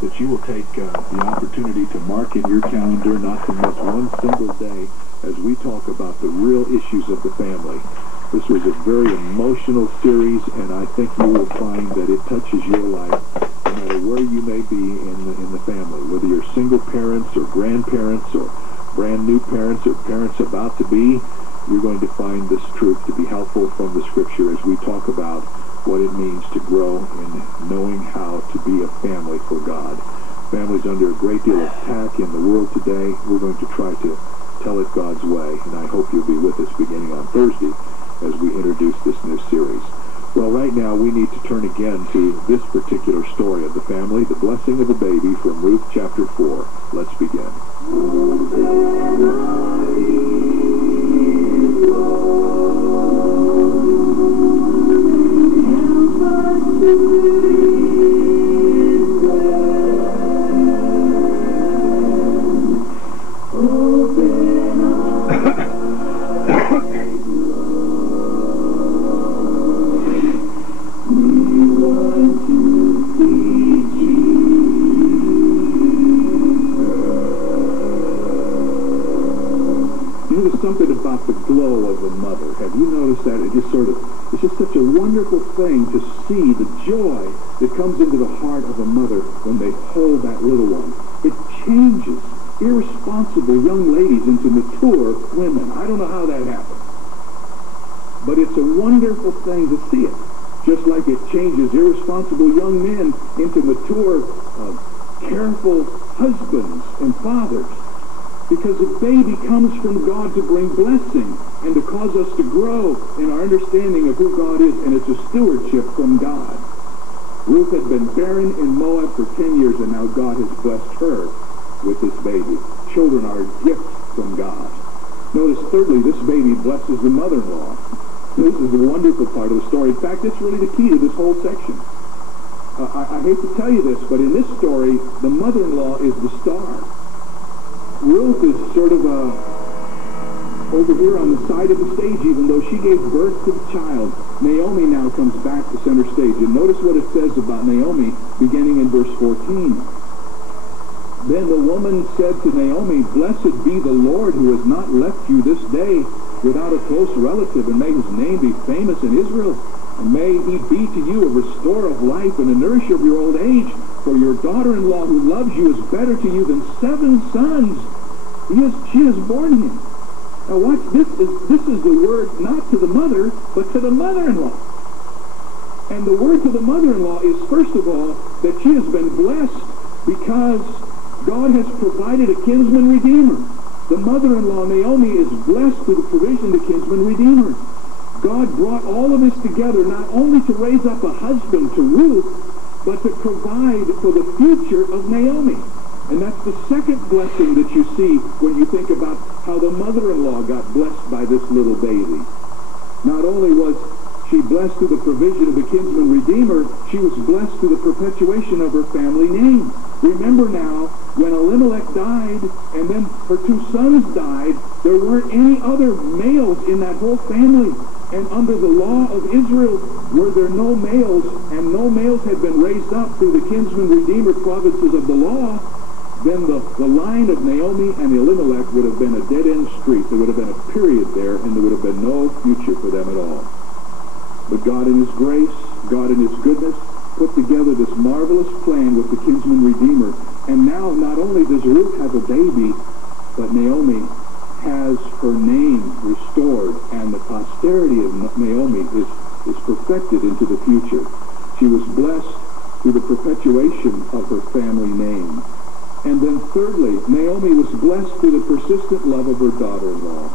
that you will take the opportunity to mark in your calendar not to miss one single day as we talk about the real issues of the family. This was a very emotional series, and I think you will find that it touches your life no matter where you may be in the family, whether you're single parents or grandparents or brand new parents or parents about to be. You're going to find this truth to be helpful from the Scripture as we talk about what it means to grow in knowing how to be a family for God. Families under a great deal of attack in the world today. We're going to try to tell it God's way, and I hope you'll be with us beginning on Thursday as we introduce this new series. Well, right now we need to turn again to this particular story of the family, the blessing of the baby from Ruth chapter 4. Let's begin. Something about the glow of a mother. Have you noticed that? It's just such a wonderful thing to see the joy that comes into the heart of a mother when they hold that little one. It changes irresponsible young ladies into mature women. I don't know how that happens, but it's a wonderful thing to see it. Just like it changes irresponsible young men into mature, careful husbands and fathers. Because a baby comes from God to bring blessing and to cause us to grow in our understanding of who God is, and it's a stewardship from God. Ruth had been barren in Moab for 10 years, and now God has blessed her with this baby. Children are a gift from God. Notice, thirdly, this baby blesses the mother-in-law. This is a wonderful part of the story. In fact, it's really the key to this whole section. I hate to tell you this, but in this story, the mother-in-law is the star. Ruth is sort of over here on the side of the stage, even though she gave birth to the child. Naomi now comes back to center stage. And notice what it says about Naomi, beginning in verse 14. Then the woman said to Naomi, "Blessed be the Lord who has not left you this day without a close relative, and may his name be famous in Israel. And may he be to you a restorer of life and a nourisher of your old age. For your daughter-in-law who loves you is better to you than 7 sons. She has borne him." Now watch, this is the word not to the mother, but to the mother-in-law. And the word to the mother-in-law is, first of all, that she has been blessed because God has provided a kinsman redeemer. The mother-in-law, Naomi, is blessed through the provision of the kinsman redeemer. God brought all of this together not only to raise up a husband to Ruth, but to provide for the future of Naomi. And that's the second blessing that you see when you think about how the mother-in-law got blessed by this little baby. Not only was she blessed through the provision of the kinsman redeemer, she was blessed through the perpetuation of her family name. Remember now, when Elimelech died and then her 2 sons died, there weren't any other males in that whole family. And under the law of Israel, were there no males, and no males had been raised up through the kinsman redeemer provinces of the law, then the line of Naomi and Elimelech would have been a dead-end street. There would have been a period there, and there would have been no future for them at all. But God in his grace, God in his goodness, put together this marvelous plan with the kinsman redeemer. And now not only does Ruth have a baby, but Naomi has her name restored, and the posterity of Naomi is perfected into the future. She was blessed through the perpetuation of her family name. And then thirdly, Naomi was blessed through the persistent love of her daughter-in-law.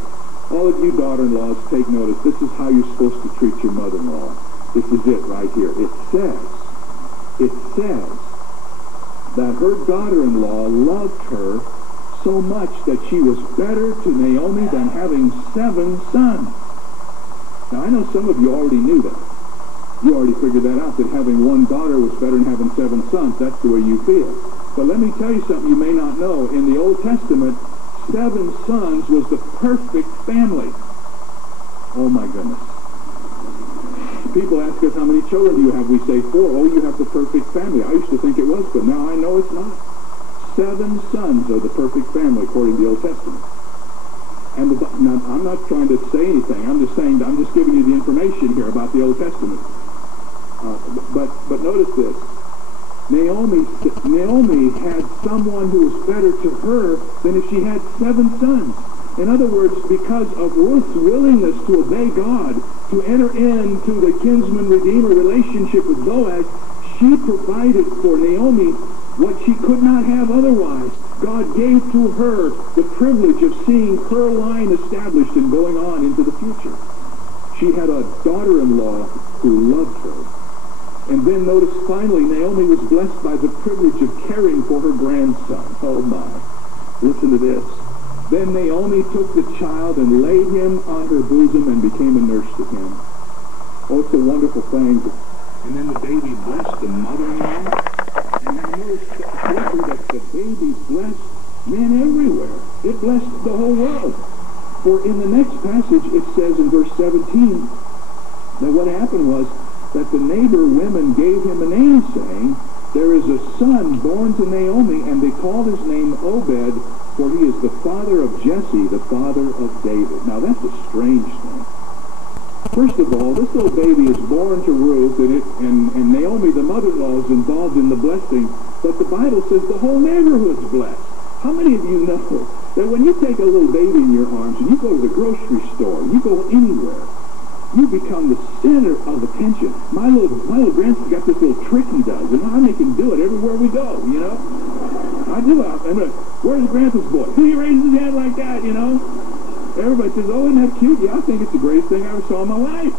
All of you daughter-in-laws, take notice. This is how you're supposed to treat your mother-in-law. This is it right here. It says that her daughter-in-law loved her so much that she was better to Naomi than having 7 sons. Now, I know some of you already knew that. You already figured that out, that having 1 daughter was better than having 7 sons. That's the way you feel. But let me tell you something you may not know. In the Old Testament, 7 sons was the perfect family. Oh, my goodness. people ask us, how many children do you have? We say 4. Oh, you have the perfect family. I used to think it was, but now I know it's not. 7 sons are the perfect family, according to the Old Testament. And now, I'm not trying to say anything. I'm just giving you the information here about the Old Testament. But notice this. Naomi had someone who was better to her than if she had 7 sons. In other words, because of Ruth's willingness to obey God, to enter into the kinsman-redeemer relationship with Boaz, she provided for Naomi what she could not have otherwise. God gave to her the privilege of seeing her line established and going on into the future. She had a daughter-in-law who loved her. And then notice finally, Naomi was blessed by the privilege of caring for her grandson. Oh my. Listen to this. Then Naomi took the child and laid him on her bosom and became a nurse to him. Oh, it's a wonderful thing. And then the baby blessed the mother-in-law. And I noticed that the baby blessed men everywhere. It blessed the whole world. For in the next passage, it says in verse 17, that what happened was that the neighbor women gave him a name, saying, there is a son born to Naomi, and they called his name Obed, for he is the father of Jesse, the father of David. Now that's a strange thing. First of all, this little baby is born to Ruth, and Naomi, the mother-in-law, is involved in the blessing, but the Bible says the whole neighborhood's blessed. How many of you know that when you take a little baby in your arms and you go to the grocery store, you go anywhere, you become the center of attention. My little grandson's got this little trick he does, and I make him do it everywhere we go, you know? I do it. And where's Grandpa's boy? He raises his hand like that, you know? Everybody says, oh, isn't that cute? Yeah, I think it's the greatest thing I ever saw in my life.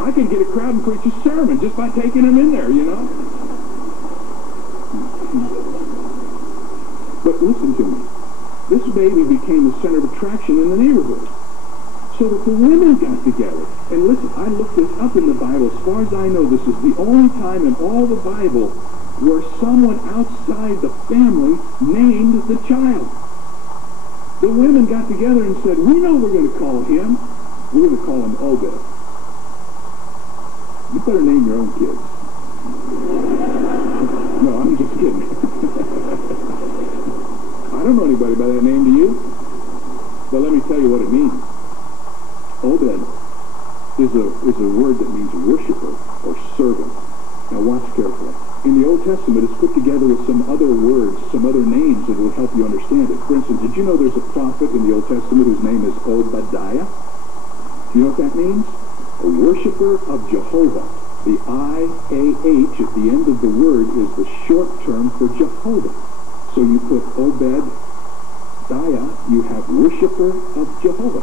I can get a crowd and preach a sermon just by taking them in there, you know? But listen to me. This baby became the center of attraction in the neighborhood. So that the women got together. And listen, I looked this up in the Bible. As far as I know, this is the only time in all the Bible where someone outside the family named the child. The women got together and said, we know we're going to call him. We're going to call him Obed. You better name your own kids. No, I'm just kidding. I don't know anybody by that name, do you? But let me tell you what it means. Obed is a word that means worshiper or servant. Now watch carefully. In the Old Testament, it's put together with some other words, some other names that will help you understand it. For instance, did you know there's a prophet in the Old Testament whose name is Obadiah? Do you know what that means? A worshiper of Jehovah. The I-A-H at the end of the word is the short term for Jehovah. So you put Obadiah, you have worshiper of Jehovah.